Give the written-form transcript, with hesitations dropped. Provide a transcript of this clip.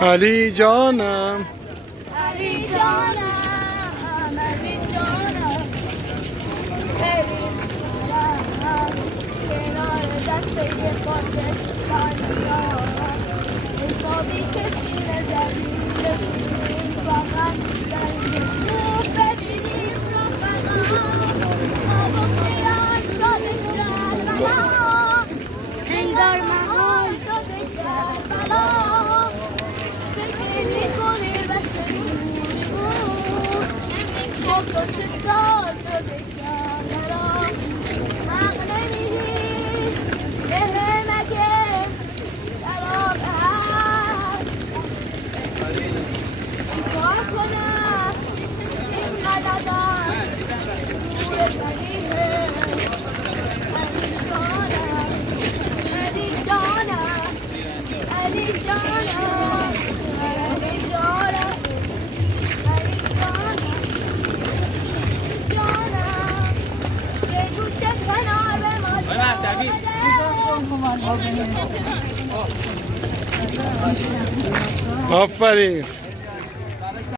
علی جانم علی جانم علی جانم خیلی دلم کنار دسته پاسش سالیان حسابی کشیم زمین ببینیم فقط داریم خوب ببینیم رفقا آب و خیال شده کربلا انگار مهار شده کربلا فکر میکنی بچه بود با تو چه سال شده کربلا حق نمیدی به مگه جواب هست چیکار کنم اینقدر ازم دور زمینه علی جانم علی جانم علی جانم علی جانم جانم یه گوشه کنار ما آفرین